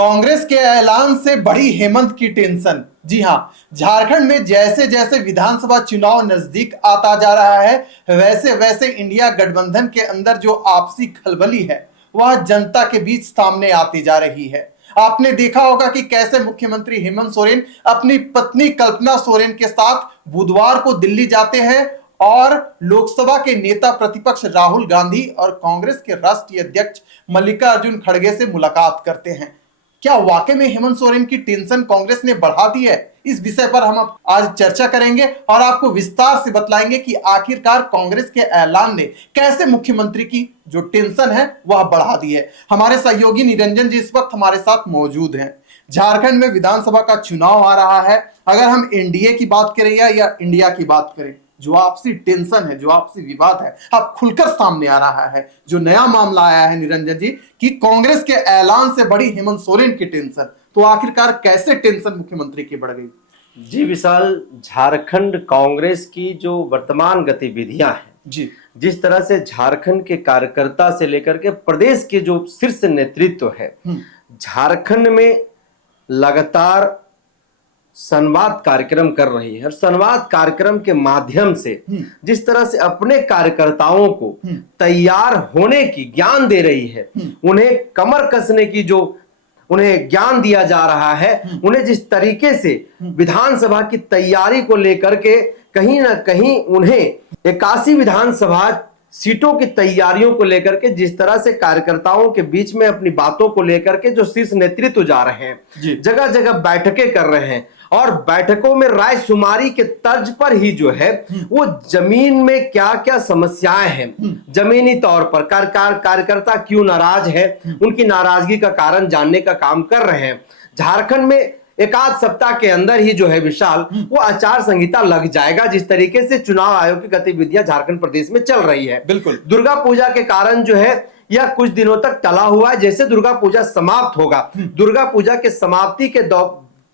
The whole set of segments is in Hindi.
कांग्रेस के ऐलान से बड़ी हेमंत की टेंशन। जी हां, झारखंड में जैसे जैसे विधानसभा चुनाव नजदीक आता जा रहा है, वैसे वैसे इंडिया गठबंधन के अंदर जो आपसी खलबली है वह जनता के बीच सामने आती जा रही है। आपने देखा होगा कि कैसे मुख्यमंत्री हेमंत सोरेन अपनी पत्नी कल्पना सोरेन के साथ बुधवार को दिल्ली जाते हैं और लोकसभा के नेता प्रतिपक्ष राहुल गांधी और कांग्रेस के राष्ट्रीय अध्यक्ष मल्लिकार्जुन खड़गे से मुलाकात करते हैं। क्या वाकई में हेमंत सोरेन की टेंशन कांग्रेस ने बढ़ा दी है? इस विषय पर हम आज चर्चा करेंगे और आपको विस्तार से बतलाएंगे कि आखिरकार कांग्रेस के ऐलान ने कैसे मुख्यमंत्री की जो टेंशन है वह बढ़ा दी है। हमारे सहयोगी निरंजन जी इस वक्त हमारे साथ मौजूद हैं। झारखंड में विधानसभा का चुनाव आ रहा है। अगर हम एनडीए की बात करें या इंडिया की बात करें, जो आपसी टेंशन है, जो आपसी विवाद है, अब खुलकर सामने आ रहा है। जो नया मामला आया है निरंजन जी कि कांग्रेस के ऐलान से बड़ी हेमंत सोरेन की टेंशन, तो आखिरकार कैसे टेंशन मुख्यमंत्री की बढ़ गई? जी विशाल, झारखंड कांग्रेस की जो वर्तमान गतिविधियां हैं जी, जिस तरह से झारखंड के कार्यकर्ता से लेकर के प्रदेश के जो शीर्ष नेतृत्व है झारखंड में लगातार संवाद कार्यक्रम कर रही है और संवाद कार्यक्रम के माध्यम से जिस तरह से अपने कार्यकर्ताओं को तैयार होने की ज्ञान दे रही है, उन्हें कमर कसने की जो उन्हें ज्ञान दिया जा रहा है, उन्हें जिस तरीके से विधानसभा की तैयारी को लेकर के कहीं ना कहीं उन्हें 81 विधानसभा सीटों की तैयारियों को लेकर के जिस तरह से कार्यकर्ताओं के बीच में अपनी बातों को लेकर के जो शीर्ष नेतृत्व जा रहे हैं, जगह जगह बैठकें कर रहे हैं और बैठकों में राय शुमारी के तर्ज पर ही जो है वो जमीन में क्या क्या समस्याएं हैं, जमीनी तौर पर कार्यकर्ता क्यों नाराज है, उनकी नाराजगी का कारण जानने का काम कर रहे हैं। झारखंड में एक आध सप्ताह के अंदर ही जो है विशाल वो आचार संहिता लग जाएगा, जिस तरीके से चुनाव आयोग की गतिविधियां झारखंड प्रदेश में चल रही है। बिल्कुल। दुर्गा पूजा के कारण जो है यह कुछ दिनों तक टला हुआ है। जैसे दुर्गा पूजा समाप्त होगा, दुर्गा पूजा के समाप्ति के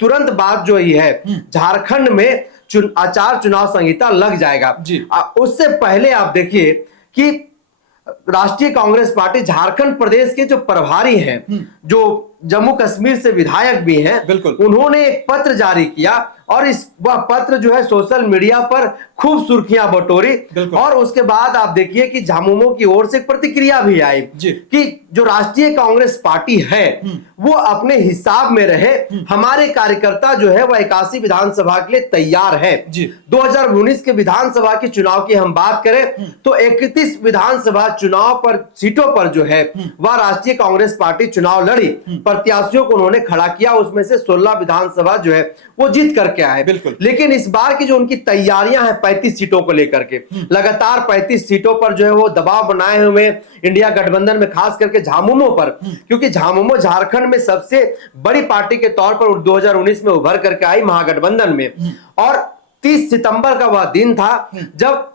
तुरंत बाद जो ही है झारखंड में चुनाव संहिता लग जाएगा। उससे पहले आप देखिए कि राष्ट्रीय कांग्रेस पार्टी झारखंड प्रदेश के जो प्रभारी हैं, जो जम्मू कश्मीर से विधायक भी हैं, बिल्कुल, उन्होंने एक पत्र जारी किया और वह पत्र जो है सोशल मीडिया पर खूब सुर्खियां बटोरी और उसके बाद आप देखिए कि झामुमो की ओर से प्रतिक्रिया भी आई कि जो राष्ट्रीय कांग्रेस पार्टी है वो अपने हिसाब में रहे, हमारे कार्यकर्ता जो है वह 81 विधानसभा के लिए तैयार है। 2019 के विधानसभा के चुनाव की हम बात करें तो 31 विधानसभा चुनाव पर सीटों पर जो है वह राष्ट्रीय कांग्रेस पार्टी चुनाव लड़ी, प्रत्याशियों को उन्होंने खड़ा किया, उसमें से 16 विधानसभा जो है वो जीत करके आए। बिल्कुल। लेकिन इस बार की जो उनकी तैयारियां हैं 35 सीटों को लेकर के, लगातार 35 सीटों पर जो है वो दबाव बनाए हुए इंडिया गठबंधन में, खास करके झामुमो पर, क्योंकि झामुमो झारखंड में सबसे बड़ी पार्टी के तौर पर 2019 में उभर करके आई महागठबंधन में। और 30 सितंबर का वह दिन था जब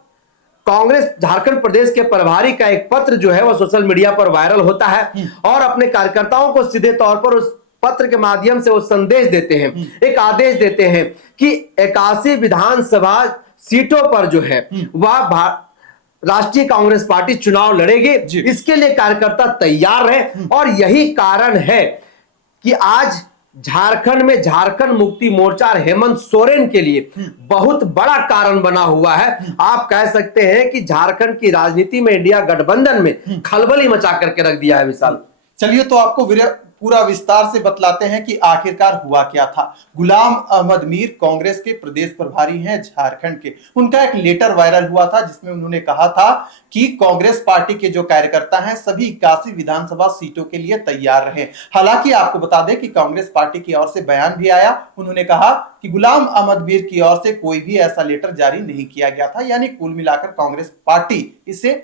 कांग्रेस झारखंड प्रदेश के प्रभारी का एक पत्र जो है वह सोशल मीडिया पर वायरल होता है और अपने कार्यकर्ताओं को सीधे तौर पर उस पत्र के माध्यम से वो संदेश देते हैं, एक आदेश देते हैं कि 81 विधानसभा सीटों पर जो है वह राष्ट्रीय कांग्रेस पार्टी चुनाव लड़ेगी, इसके लिए कार्यकर्ता तैयार है। और यही कारण है कि आज झारखंड में झारखंड मुक्ति मोर्चा हेमंत सोरेन के लिए बहुत बड़ा कारण बना हुआ है। आप कह सकते हैं कि झारखंड की राजनीति में इंडिया गठबंधन में खलबली मचा करके रख दिया है विशाल। चलिए तो आपको पूरा विस्तार से बतलाते हैं कि आखिरकार हुआ क्या था। गुलाम अहमद मीर कांग्रेस के प्रदेश प्रभारी हैं झारखंड के। उनका एक लेटर वायरल हुआ था जिसमें उन्होंने कहा था कि कांग्रेस पार्टी के जो कार्यकर्ता हैं सभी 81 विधानसभा सीटों के लिए तैयार रहे। हालांकि आपको बता दें कि कांग्रेस पार्टी की ओर से बयान भी आया, उन्होंने कहा कि गुलाम अहमद मीर की ओर से कोई भी ऐसा लेटर जारी नहीं किया गया था, यानी कुल मिलाकर कांग्रेस पार्टी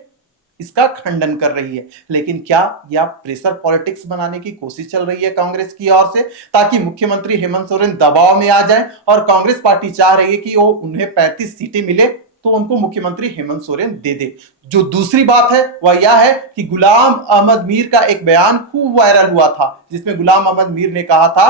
इसका खंडन कर रही है। लेकिन क्या यह प्रेशर पॉलिटिक्स बनाने की कोशिश चल रही है कांग्रेस की ओर से, ताकि मुख्यमंत्री हेमंत सोरेन दबाव में आ जाए और कांग्रेस पार्टी चाह रही है कि वो उन्हें 35 सीटें मिले तो उनको मुख्यमंत्री हेमंत सोरेन दे दे। जो दूसरी बात है वह यह है कि गुलाम अहमद मीर का एक बयान खूब वायरल हुआ था जिसमें गुलाम अहमद मीर ने कहा था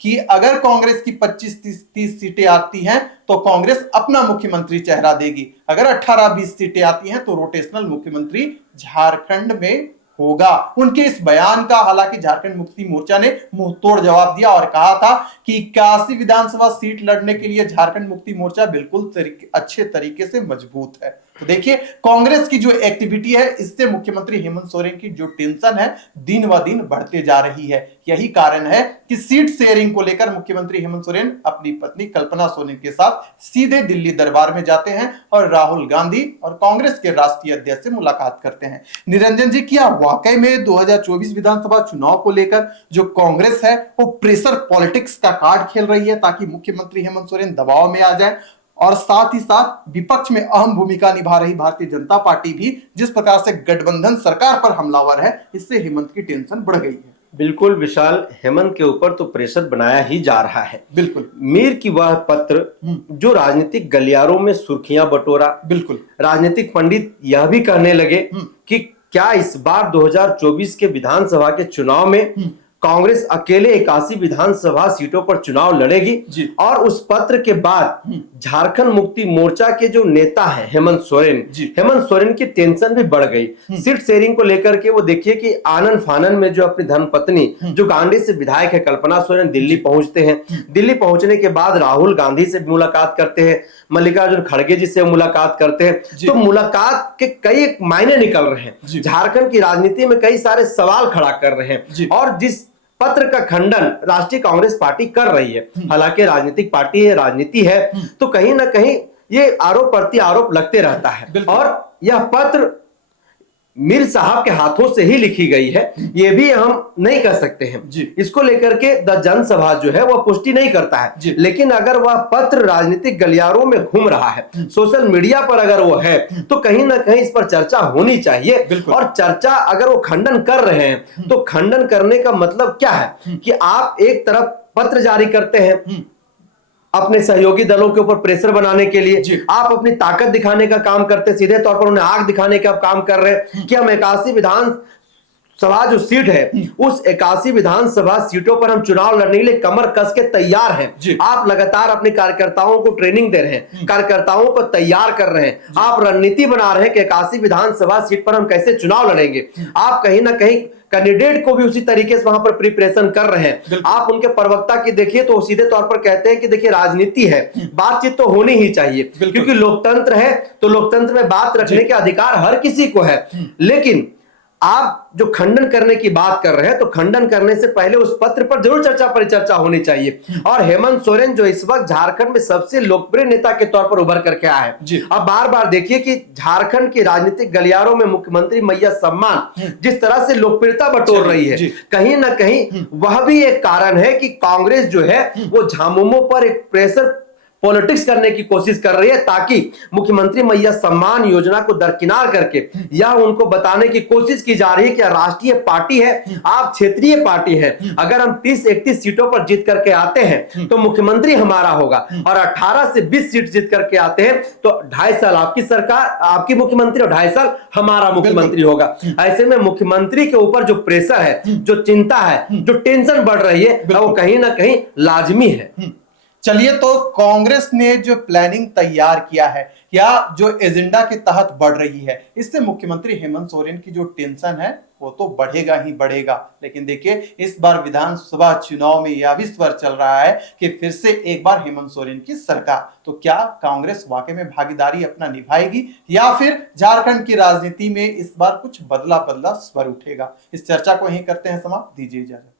कि अगर कांग्रेस की 25-30 सीटें आती हैं तो कांग्रेस अपना मुख्यमंत्री चेहरा देगी, अगर 18-20 सीटें आती हैं तो रोटेशनल मुख्यमंत्री झारखंड में होगा। उनके इस बयान का हालांकि झारखंड मुक्ति मोर्चा ने मुंह तोड़ जवाब दिया और कहा था कि 81 विधानसभा सीट लड़ने के लिए झारखंड मुक्ति मोर्चा बिल्कुल अच्छे तरीके से मजबूत है। तो देखिए, कांग्रेस की जो एक्टिविटी है, इससे मुख्यमंत्री हेमंत सोरेन की जो टेंशन है दिन ब दिन बढ़ते जा रही है। यही कारण है कि सीट शेयरिंग को लेकर मुख्यमंत्री हेमंत सोरेन अपनी पत्नी कल्पना सोरेन के साथ सीधे दिल्ली दरबार में जाते हैं और राहुल गांधी और कांग्रेस के राष्ट्रीय अध्यक्ष से मुलाकात करते हैं। निरंजन जी, क्या वाकई में 2024 विधानसभा चुनाव को लेकर जो कांग्रेस है वो प्रेशर पॉलिटिक्स का कार्ड खेल रही है ताकि मुख्यमंत्री हेमंत सोरेन दबाव में आ जाए, और साथ ही साथ विपक्ष में अहम भूमिका निभा रही भारतीय जनता पार्टी भी जिस प्रकार से गठबंधन सरकार पर हमलावर है, इससे हेमंत की टेंशन बढ़ गई है? बिल्कुल विशाल, हेमंत के ऊपर तो प्रेशर बनाया ही जा रहा है। बिल्कुल। मीर की वह पत्र जो राजनीतिक गलियारों में सुर्खियां बटोरा। बिल्कुल। राजनीतिक पंडित यह भी कहने लगे कि क्या इस बार 2024 के विधानसभा के चुनाव में कांग्रेस अकेले 81 विधानसभा सीटों पर चुनाव लड़ेगी। और उस पत्र के बाद झारखंड मुक्ति मोर्चा के जो नेता हैं हेमंत सोरेन की टेंशन भी बढ़ गई। सीट शेयरिंग को लेकर के वो देखिए कि आनन फानन में जो अपनी धर्मपत्नी जो गांधी से विधायक है कल्पना सोरेन दिल्ली पहुंचते हैं। दिल्ली पहुंचने के बाद राहुल गांधी से मुलाकात करते हैं, मल्लिकार्जुन खड़गे जी से मुलाकात करते हैं। तो मुलाकात के कई मायने निकल रहे हैं, झारखंड की राजनीति में कई सारे सवाल खड़ा कर रहे हैं। और जिस पत्र का खंडन राष्ट्रीय कांग्रेस पार्टी कर रही है, हालांकि राजनीतिक पार्टी है, राजनीति है, तो कहीं ना कहीं ये आरोप प्रति आरोप लगते रहता है। और यह पत्र मीर साहब के हाथों से ही लिखी गई है, ये भी हम नहीं कर सकते हैं। इसको लेकर के द जनसभा जो है वह पुष्टि नहीं करता है। लेकिन अगर वह पत्र राजनीतिक गलियारों में घूम रहा है, सोशल मीडिया पर अगर वो है, तो कहीं ना कहीं इस पर चर्चा होनी चाहिए। और चर्चा अगर वो खंडन कर रहे हैं तो खंडन करने का मतलब क्या है कि आप एक तरफ पत्र जारी करते हैं अपने सहयोगी दलों के ऊपर प्रेशर बनाने के लिए, आप अपनी ताकत दिखाने का काम करते, सीधे तौर पर उन्हें आग दिखाने का काम कर रहे हैं कि हम 81 विधानसभा जो सीट है उस 81 विधानसभा सीटों पर हम चुनाव लड़ने के लिए कमर कस के तैयार हैं। आप लगातार अपने कार्यकर्ताओं को ट्रेनिंग दे रहे हैं, कार्यकर्ताओं को तैयार कर रहे हैं, आप रणनीति बना रहे हैं कि 81 विधानसभा सीट पर हम कैसे चुनाव लड़ेंगे। आप कहीं ना कहीं कैंडिडेट को भी उसी तरीके से वहां पर प्रिपरेशन कर रहे हैं। आप उनके प्रवक्ता की देखिए तो सीधे तौर पर कहते हैं कि देखिए राजनीति है, बातचीत तो होनी ही चाहिए, क्योंकि लोकतंत्र है तो लोकतंत्र में बात रखने के अधिकार हर किसी को है। लेकिन आप जो खंडन करने की बात कर रहे हैं तो खंडन करने से पहले उस पत्र पर जरूर चर्चा परिचर्चा होनी चाहिए। और हेमंत सोरेन जो इस वक्त झारखंड में सबसे लोकप्रिय नेता के तौर पर उभर करके आया है। अब बार बार देखिए कि झारखंड की राजनीतिक गलियारों में मुख्यमंत्री मैया सम्मान जिस तरह से लोकप्रियता बटोर रही है, कहीं ना कहीं वह भी एक कारण है कि कांग्रेस जो है वो झामुमो पर एक प्रेशर पॉलिटिक्स करने की कोशिश कर रही है ताकि मुख्यमंत्री मैया सम्मान योजना को दरकिनार करके या उनको बताने की कोशिश की जा रही है कि राष्ट्रीय पार्टी है, आप क्षेत्रीय पार्टी है, अगर हम 30-31 सीटों पर जीत करके आते हैं तो मुख्यमंत्री हमारा होगा, और 18 से 20 सीट जीत करके आते हैं तो 2.5 साल आपकी सरकार, आपकी मुख्यमंत्री, और 2.5 साल हमारा मुख्यमंत्री होगा। ऐसे में मुख्यमंत्री के ऊपर जो प्रेशर है, जो चिंता है, जो टेंशन बढ़ रही है, वो कहीं ना कहीं लाजमी है। चलिए, तो कांग्रेस ने जो प्लानिंग तैयार किया है या जो एजेंडा के तहत बढ़ रही है, इससे मुख्यमंत्री हेमंत सोरेन की जो टेंशन है वो तो बढ़ेगा ही बढ़ेगा। लेकिन देखिए, इस बार विधानसभा चुनाव में यह भी स्वर चल रहा है कि फिर से एक बार हेमंत सोरेन की सरकार, तो क्या कांग्रेस वाकई में भागीदारी अपना निभाएगी या फिर झारखंड की राजनीति में इस बार कुछ बदला बदला स्वर उठेगा? इस चर्चा को यहीं करते हैं समाप्त। दीजिए इजाजत।